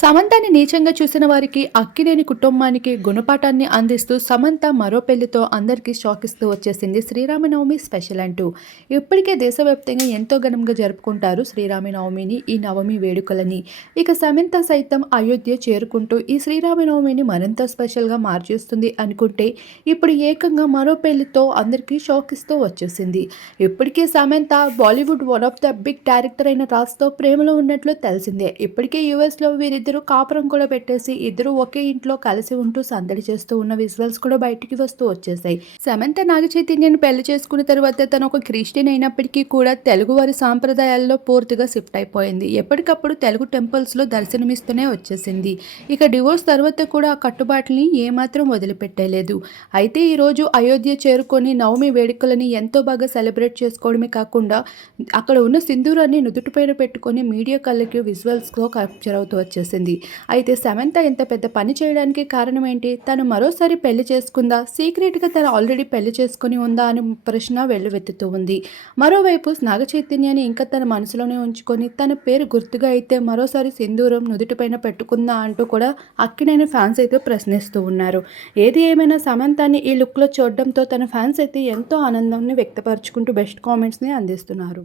సమంతని నీచంగా చూసిన వారికి అక్కినేని కుటుంబానికి గుణపాఠాన్ని అందిస్తూ సమంత మరో పెళ్ళితో అందరికీ షాక్ ఇస్తూ వచ్చేసింది శ్రీరామనవమి స్పెషల్ అంటూ. ఇప్పటికే దేశవ్యాప్తంగా ఎంతో ఘనంగా జరుపుకుంటారు శ్రీరామనవమిని ఈ నవమి వేడుకలని. ఇక సమంత సైతం అయోధ్య చేరుకుంటూ ఈ శ్రీరామనవమిని మరింత స్పెషల్గా మార్చేస్తుంది అనుకుంటే ఇప్పుడు ఏకంగా మరో పెళ్ళితో అందరికీ షాక్ ఇస్తూ వచ్చేసింది. ఇప్పటికే Samantha Bollywood one of the big director అయిన రాజ్తో ప్రేమలో ఉన్నట్లు తెలిసిందే. ఇప్పటికే యుఎస్లో వీరి ఇద్దరు కాపురం కూడా పెట్టేసి ఇద్దరు ఒకే ఇంట్లో కలిసి ఉంటూ సందడి చేస్తూ ఉన్న విజువల్స్ కూడా బయటికి వస్తూ వచ్చేసాయి. సమంత నాగ చైతన్యను పెళ్ళి చేసుకున్న తర్వాత తను ఒక క్రిస్టియన్ అయినప్పటికీ కూడా తెలుగు వారి సాంప్రదాయాల్లో పూర్తిగా షిఫ్ట్ అయిపోయింది. ఎప్పటికప్పుడు తెలుగు టెంపుల్స్లో దర్శనమిస్తూనే వచ్చేసింది. ఇక డివోర్స్ తర్వాత కూడా ఆ కట్టుబాట్లని ఏమాత్రం వదిలిపెట్టలేదు. అయితే ఈరోజు అయోధ్య చేరుకొని నవమి వేడుకలని ఎంతో బాగా సెలబ్రేట్ చేసుకోవడమే కాకుండా అక్కడ ఉన్న సింధూరాన్ని నుదుటిపైన పెట్టుకొని మీడియా కళ్ళకి విజువల్స్లో క్యాప్చర్ అవుతూ వచ్చేసింది. అయితే సమంత ఇంత పెద్ద పని చేయడానికి కారణం ఏంటి? తను మరోసారి పెళ్ళి చేసుకుందా? సీక్రెట్గా తను ఆల్రెడీ పెళ్ళి చేసుకుని ఉందా అని ప్రశ్న వెల్లువెత్తుతూ ఉంది. మరోవైపు నాగ చైతన్యాన్ని ఇంకా తన మనసులోనే ఉంచుకొని తన పేరు గుర్తుగా అయితే మరోసారి సింధూరం నుదుటిపైన పెట్టుకుందా అంటూ కూడా అక్కినైన ఫ్యాన్స్ అయితే ప్రశ్నిస్తూ ఉన్నారు. ఏది ఏమైనా సమంతాన్ని ఈ లుక్లో చూడడంతో తన ఫ్యాన్స్ అయితే ఎంతో ఆనందాన్ని వ్యక్తపరుచుకుంటూ బెస్ట్ కామెంట్స్ని అందిస్తున్నారు.